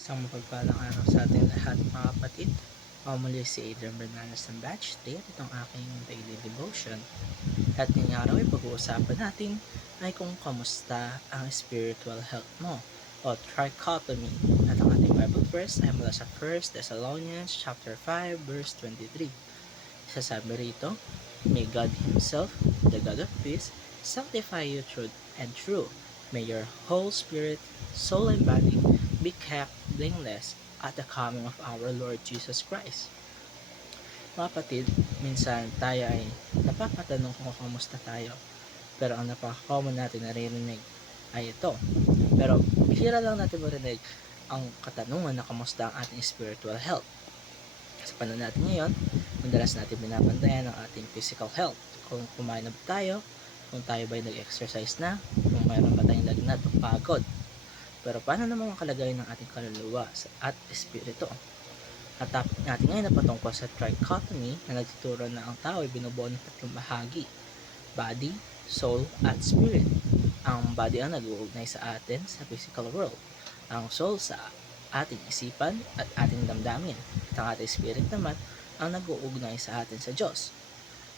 Isang mapagpalang araw sa ating lahat mga kapatid. Ako muli si Adrian Bernales ng Batch 3 at itong aking daily devotion. At ngayong araw ay pag-uusapan natin ay kung kamusta ang spiritual health mo o trichotomy. At ang ating Bible verse ay mula sa 1 Thessalonians chapter 5 verse 23. Sasabi rito, May God Himself, the God of peace, sanctify you truth and true. May your whole spirit, soul, and body be kept blameless at the coming of our Lord Jesus Christ. Mga kapatid, minsan tayo ay napapatanong kung kamusta tayo. Pero ang napaka-common natin naririnig ay ito. Pero bihira lang natin marinig ang katanungan na kamusta ang ating spiritual health. Sa panahon natin ngayon, madalas natin binabantayan ang ating physical health. Kung kumain na ba tayo, kung tayo ba nag-exercise na, kung mayroon ba tayong lagnat o pagod. Pero paano naman ang kalagayan ng ating kaluluwa at espiritu? At topic natin ngayon na patungkol sa trichotomy na nagtuturo na ang tao ay binubuo ng tatlong bahagi: body, soul, at spirit. Ang body ang nag-uugnay sa atin sa physical world. Ang soul sa ating isipan at ating damdamin. At ang ating spirit naman ang nag-uugnay sa atin sa Diyos.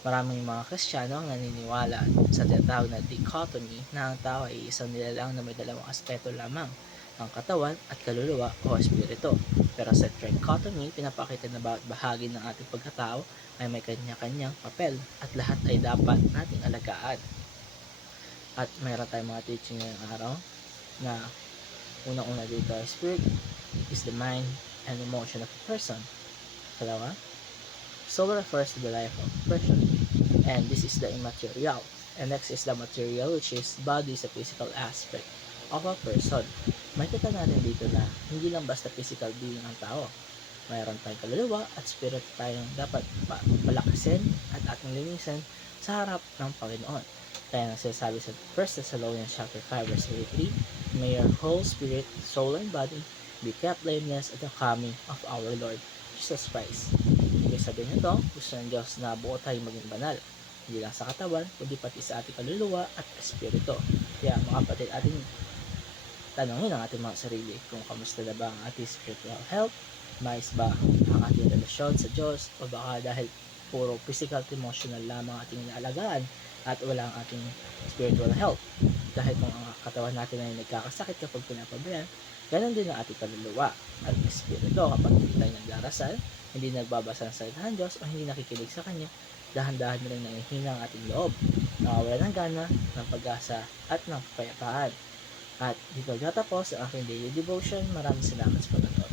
Maraming mga Kristiyano ang naniniwala sa tinatawag na dichotomy na ang tao ay isang nilalang na may dalawang aspeto lamang, ang katawan at kaluluwa o espiritu. Pero sa trichotomy, pinapakita na bawat bahagi ng ating pagkatao ay may kanya-kanyang papel at lahat ay dapat nating alagaan. At mayroon tayong mga teaching ngayong araw na unang-una dito, spirit is the mind and emotion of a person. Kalawa, soul refers to the life of a person, and this is the immaterial. And next is the material, which is body, is a physical aspect of a person. Makikita natin dito na hindi lang basta physical being ang tao. Mayroon tayong kaluluwa at spirit tayong dapat palakasin at ating linisin sa harap ng Panginoon. Kaya nagsasabi sa 1 Thessalonians chapter 5 verse 33, May your whole spirit, soul, and body be kept blameless at the coming of our Lord Jesus Christ. Ibig sabihin nito, gusto ng Diyos na buo tayong maging banal, hindi lang sa katawan, kundi pati sa ating kaluluwa at espiritu. Kaya mga kapatid, ating tanongin ang ating mga sarili kung kamusta na ba ang ating spiritual health, mais ba ang ating relasyon sa Diyos, o baka dahil puro physical at emotional lamang ating inaalagaan at wala ang ating spiritual health. Dahil kung ang katawan natin ay nagkakasakit kapag pinapabayaan, ganon din ang ating kaluluwa at espiritu kapag hindi tayo nagdarasal, hindi nagbabasa ng salita ng Diyos o hindi nakikinig sa Kanya, dahan-dahan na rin nanghihina ang ating loob, nawawala ng gana, ng pag-asa at ng kapayapaan. At dito natapos ang aking daily devotion. Maraming salamat sa panonood.